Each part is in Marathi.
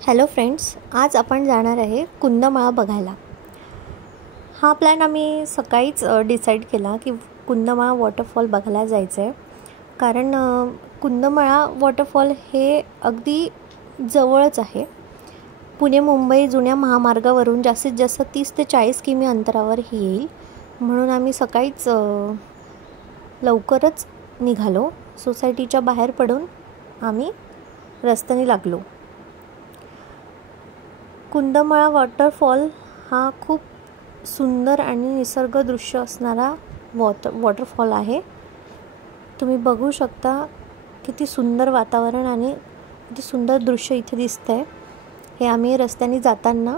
हॅलो फ्रेंड्स, आज आपण जाणार आहे कुंदमाळा बघायला। हा प्लॅन आम्ही सकाळीच डिसाईड केला की कुंदमाळा वॉटरफॉल बघायला जायचं आहे। कारण कुंदमाळा वॉटरफॉल हे अगदी जवळच आहे। पुणे मुंबई जुन्या महामार्गावरून जास्तीत जास्त 30 ते 40 किमी अंतरावर ही येईल। म्हणून आम्ही सकाळीच लवकरच निघालो। सोसायटीच्या बाहेर पडून आम्ही रस्त्याने लागलो। कुंदमाळा वॉटरफॉल हा खूप सुंदर आणि निसर्ग दृश्य असणारा वॉटरफॉल आहे। तुम्ही बघू शकता किती सुंदर वातावरण आणि किती सुंदर दृश्य इथे दिसतंय। हे आम्ही रस्त्याने जाताना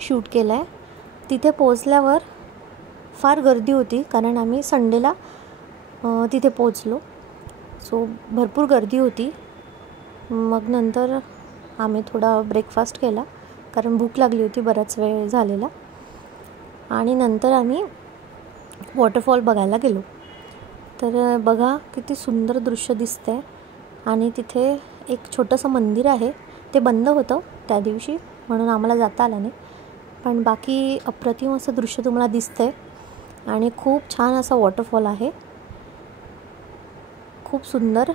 शूट केलं आहे। तिथे पोहोचल्यावर फार गर्दी होती, कारण आम्ही संडेला तिथे पोहोचलो, सो भरपूर गर्दी होती। मग नंतर आम्ही थोडा ब्रेकफास्ट केला, कारण भूक लागली होती, बराच वेळ झालेला। आणि नंतर आम्ही वॉटरफॉल बघायला गेलो। तर बघा किती सुंदर दृश्य दिसतंय। आणि तिथे एक छोटंसं मंदिर आहे, ते बंद होतं त्या दिवशी, म्हणून आम्हाला जाता आलं नाही। पण बाकी अप्रतिम असं दृश्य तुम्हाला दिसतंय आणि खूप छान असा वॉटरफॉल आहे। खूप सुंदर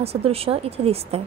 असं दृश्य इथे दिसतंय।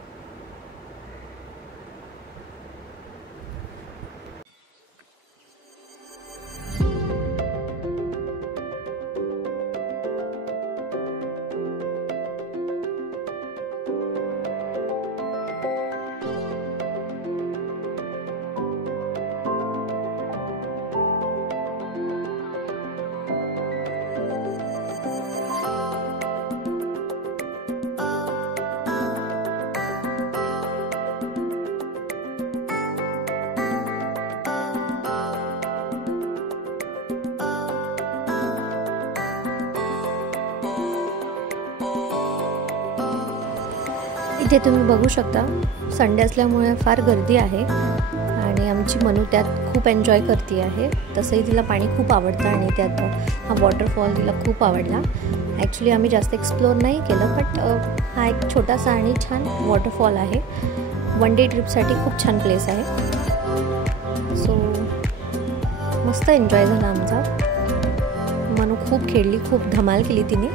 इथे तुम्ही बघू शकता, संडे असल्यामुळे फार गर्दी आहे आणि आमची मनू त्यात खूप एन्जॉय करते आहे। तसंही तिला पाणी खूप आवडतं आणि त्यात हा वॉटरफॉल तिला खूप आवडला। ॲक्च्युली आम्ही जास्त एक्सप्लोअर नाही केलं, बट हा एक छोटासा आणि छान वॉटरफॉल आहे। वन डे ट्रिपसाठी खूप छान प्लेस आहे। सो मस्त एन्जॉय झाला आमचा। मनू खूप खेळली, खूप धमाल केली तिने।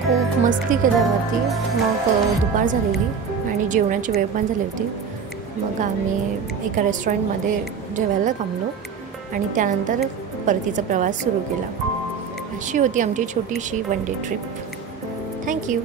खूप मस्ती केल्यावरती मग दुपार झालेली आणि जेवणाची वेळ पण झाली होती। मग आम्ही एका रेस्टॉरंटमध्ये जेवायला थांबलो आणि त्यानंतर परतीचा प्रवास सुरू केला। अशी होती आमची छोटीशी वन डे ट्रिप। थँक्यू।